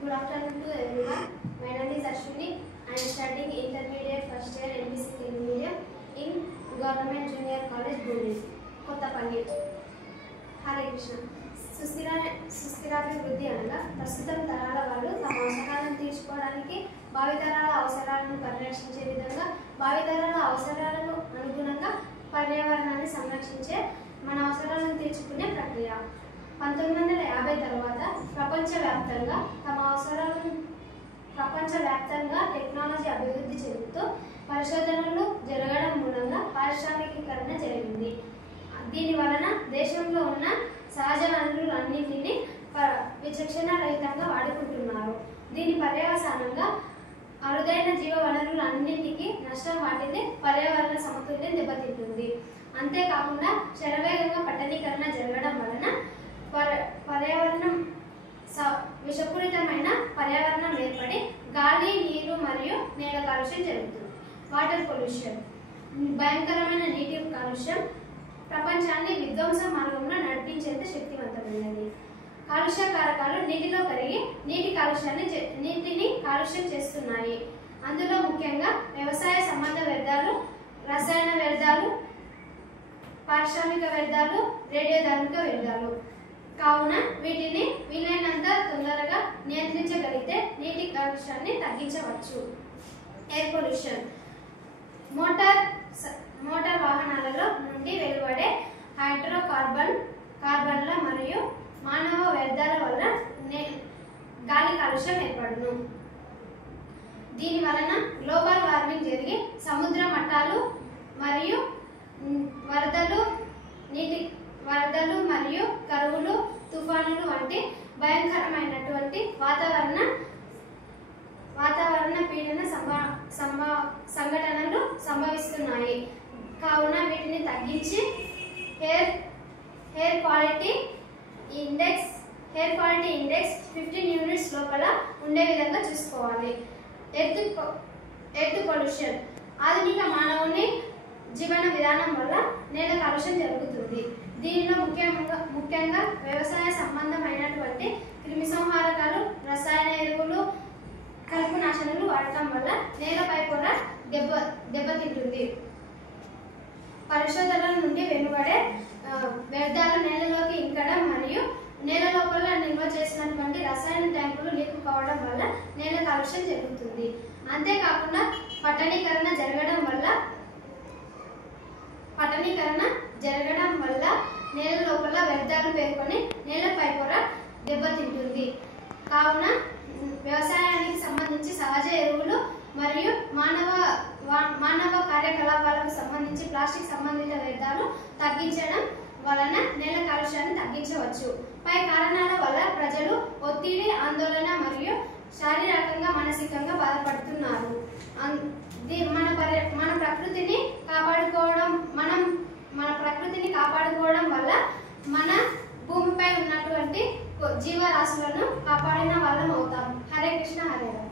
Good afternoon to everyone. My name is Ashwini. I am studying intermediate first year MPC Telugu medium in Government Junior College, Bhumi, Kottapalli. Hare Krishna. సుస్థిరాభివృద్ధి అనగా ప్రస్తుతం తరాల వాళ్ళు తమ అవసరాలను తీర్చుకోవడానికి భావితరాల అవసరాలను పరిరక్షించే విధంగా భావితరాల అవసరాలను అనుగుణంగా పర్యావరణాన్ని సంరక్షించే మన అవసరాలను తీర్చుకునే ప్రక్రియ. 1950 తర్వాత ప్రపంచవ్యాప్తంగా టెక్నాలజీ అభివృద్ధి చెందుతూ పరిశోధనలు జరగడం మూలంగా పారిశ్రామికీకరణ జరిగింది. దీని వలన దేశంలో ఉన్న సహజ వనరులన్నింటినీ విచక్షణ రహితంగా వాడుకుంటున్నారు. దీని పర్యవసానంగా అరుదైన జీవ వనరులన్నింటికి నష్టం వాటిల్లి పర్యావరణ సమతుల్యం దెబ్బతింటుంది. అంతేకాకుండా శరవేగంగా పట్టణీకరణ జరగడం వలన పర్యావరణం విషపూరితమైన పర్యావరణం ఏర్పడి గాలి, నీరు మరియు నేల కాలుష్యం జరుగుతుంది. వాటర్ పొల్యూషన్, భయంకరమైన నీటి కాలుష్యం ప్రపంచాన్ని విధ్వంస మార్గంలో నడిపించేంత శక్తివంతమైనది. కాలుష్య కారకాలు నీటిలో కరిగి నీటిని కాలుష్యం చేస్తున్నాయి. అందులో ముఖ్యంగా వ్యవసాయ సంబంధ వ్యర్థాలు, రసాయన వ్యర్థాలు, పారిశ్రామిక వ్యర్థాలు, రేడియోధార్మిక వ్యర్థాలు. కావున వీటిని వీలైనంత తొందరగా నియంత్రించగలిగితే నీటి కాలుష్యాన్ని తగ్గించవచ్చు. ఎయిర్ పొల్యూషన్, మోటార్ వాహనాలలో నుండి వెలువడే కార్బన్ల మరియు మానవ వ్యర్థాల వల్ల గాలి కాలుష్యం ఏర్పడును. దీని వలన గ్లోబల్ వార్మింగ్ జరిగి సముద్ర మట్టాలు మరియు వరదలు మరియు కరువులు, తుఫానులు వంటి భయంకరమైనటువంటి వాతావరణ పీడన సంఘటనలు సంభవిస్తున్నాయి. కావున వీటిని తగ్గించి ఎయిర్ క్వాలిటీ ఇండెక్స్ 15 యూనిట్స్ లోపల ఉండే విధంగా చూసుకోవాలి. ఎర్త్ పొల్యూషన్, ఆధునిక మానవుని జీవన విధానం వల్ల నేల కాలుష్యం జరుగుతుంది. దీనిలో ముఖ్యంగా వ్యవసాయ సంబంధమైనటువంటి క్రిమిసంహారకాలు, రసాయన ఎరువులు, కలుపు నాశనాలు వాడటం వల్ల నేలపై పొర దెబ్బతింటుంది. పరిశోధనల నుండి వెలువడే వ్యర్థాలు నేలలోకి ఇంకడం మరియు నేల లోపల నిల్వ చేసినటువంటి రసాయన ట్యాంకులు లీక్ కావడం వల్ల నేల కాలుష్యం జరుగుతుంది. అంతేకాకుండా పట్టణీకరణ జరగడం వల్ల నేల లోపల వ్యర్థాలు పేర్కొని నేలపై పొర దెబ్బతింటుంది. కావున వ్యవసాయానికి సంబంధించి సహజ ఎరువులు మరియు మానవ కార్యకలాపాలకు సంబంధించి ప్లాస్టిక్ సంబంధిత వ్యర్థాలు తగ్గించడం వలన నేల కాలుష్యాన్ని తగ్గించవచ్చు. పై కారణాల వల్ల ప్రజలు ఒత్తిడి, ఆందోళన మరియు శారీరకంగా, మానసికంగా బాధపడుతున్నారు. మన ప్రకృతిని కాపాడుకోవడం వల్ల మన భూమిపై ఉన్నటువంటి జీవరాశులను కాపాడిన వాళ్ళం అవుతాం. హరే కృష్ణ, హరే రామ.